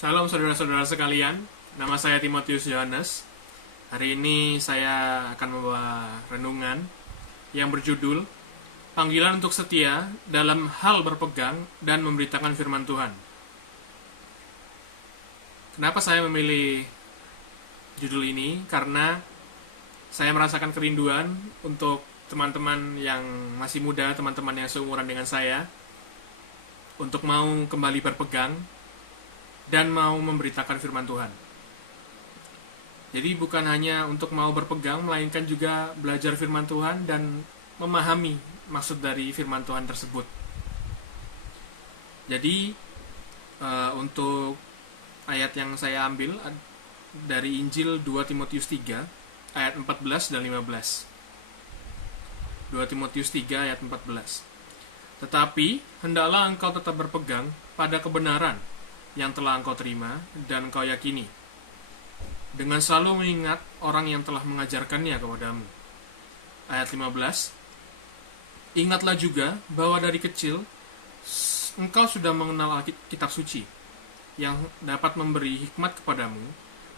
Salam saudara-saudara sekalian, nama saya Timotius Yohanes. Hari ini saya akan membawa renungan yang berjudul Panggilan untuk setia dalam hal berpegang dan memberitakan firman Tuhan. Kenapa saya memilih judul ini? Karena saya merasakan kerinduan untuk teman-teman yang masih muda, teman-teman yang seumuran dengan saya, untuk mau kembali berpegang dan mau memberitakan firman Tuhan. Jadi bukan hanya untuk mau berpegang, melainkan juga belajar firman Tuhan dan memahami maksud dari firman Tuhan tersebut. Jadi untuk ayat yang saya ambil dari Injil 2 Timotius 3 ayat 14 dan 15. 2 Timotius 3 ayat 14. Tetapi hendaklah engkau tetap berpegang pada kebenaran yang telah engkau terima dan engkau yakini, dengan selalu mengingat orang yang telah mengajarkannya kepadamu. Ayat 15. Ingatlah juga bahwa dari kecil engkau sudah mengenal kitab suci yang dapat memberi hikmat kepadamu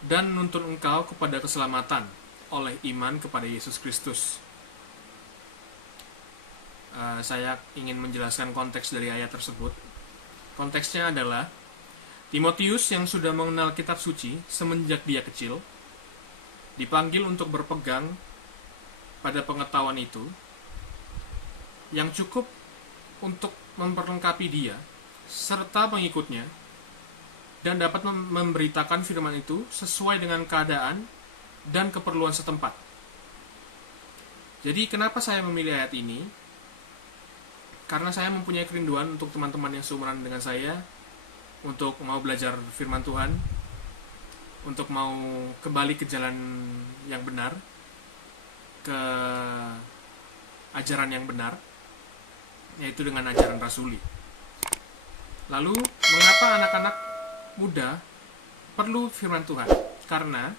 dan menuntun engkau kepada keselamatan oleh iman kepada Yesus Kristus. Saya ingin menjelaskan konteks dari ayat tersebut. Konteksnya adalah Timotius yang sudah mengenal kitab suci semenjak dia kecil dipanggil untuk berpegang pada pengetahuan itu yang cukup untuk memperlengkapi dia serta pengikutnya dan dapat memberitakan firman itu sesuai dengan keadaan dan keperluan setempat. Jadi kenapa saya memilih ayat ini? Karena saya mempunyai kerinduan untuk teman-teman yang seumuran dengan saya, untuk mau belajar firman Tuhan, untuk mau kembali ke jalan yang benar, ke ajaran yang benar, yaitu dengan ajaran rasuli. Lalu, mengapa anak-anak muda perlu firman Tuhan? Karena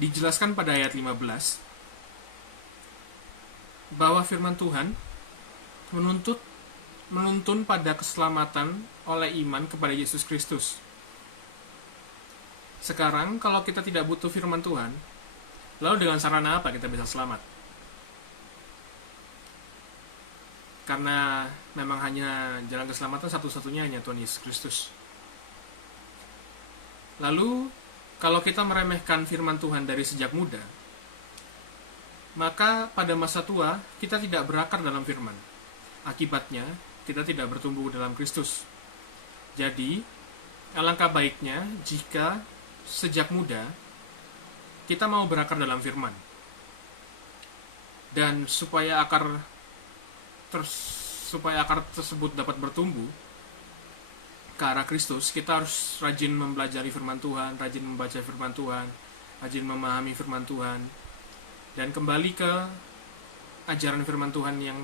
dijelaskan pada ayat 15 bahwa firman Tuhan menuntun pada keselamatan oleh iman kepada Yesus Kristus. Sekarang kalau kita tidak butuh firman Tuhan, lalu dengan sarana apa kita bisa selamat? Karena memang hanya jalan keselamatan satu-satunya hanya Tuhan Yesus Kristus. Lalu kalau kita meremehkan firman Tuhan dari sejak muda, maka pada masa tua kita tidak berakar dalam firman. Akibatnya kita tidak bertumbuh dalam Kristus. Jadi, alangkah baiknya jika sejak muda kita mau berakar dalam firman. Dan supaya akar tersebut dapat bertumbuh ke arah Kristus, kita harus rajin mempelajari firman Tuhan, rajin membaca firman Tuhan, rajin memahami firman Tuhan, dan kembali ke ajaran firman Tuhan yang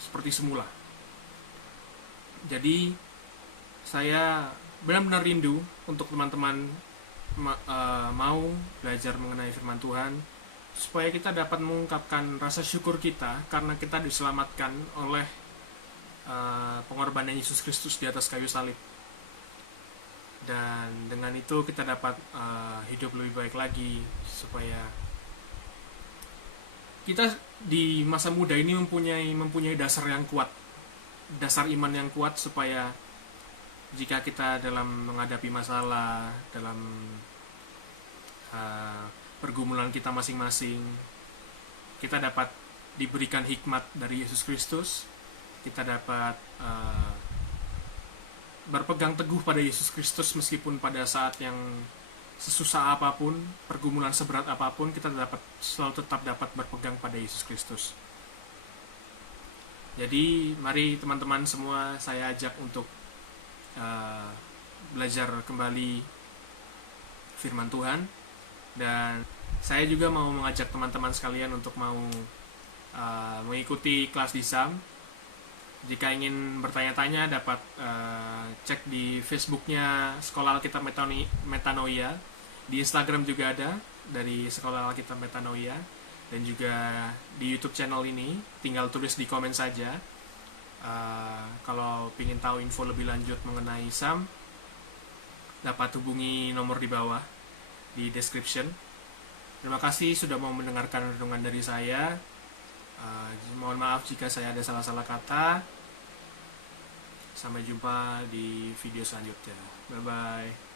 seperti semula. Jadi saya benar-benar rindu untuk teman-teman mau belajar mengenai firman Tuhan, supaya kita dapat mengungkapkan rasa syukur kita karena kita diselamatkan oleh pengorbanan Yesus Kristus di atas kayu salib. Dan dengan itu kita dapat hidup lebih baik lagi, supaya kita di masa muda ini mempunyai dasar yang kuat, dasar iman yang kuat, supaya jika kita dalam menghadapi masalah, dalam pergumulan kita masing-masing, kita dapat diberikan hikmat dari Yesus Kristus, kita dapat berpegang teguh pada Yesus Kristus meskipun pada saat yang sesusah apapun, pergumulan seberat apapun, kita selalu tetap dapat berpegang pada Yesus Kristus. Jadi mari teman-teman semua saya ajak untuk belajar kembali firman Tuhan, dan saya juga mau mengajak teman-teman sekalian untuk mau mengikuti kelas di SAM. Jika ingin bertanya-tanya dapat cek di Facebooknya Sekolah Alkitab Metanoia, di Instagram juga ada dari Sekolah Alkitab Metanoia, dan juga di YouTube channel ini tinggal tulis di komen saja kalau ingin tahu info lebih lanjut mengenai SAM. dapat hubungi nomor di bawah di description. Terima kasih sudah mau mendengarkan renungan dari saya. Mohon maaf jika saya ada salah-salah kata. Sampai jumpa di video selanjutnya. Bye bye.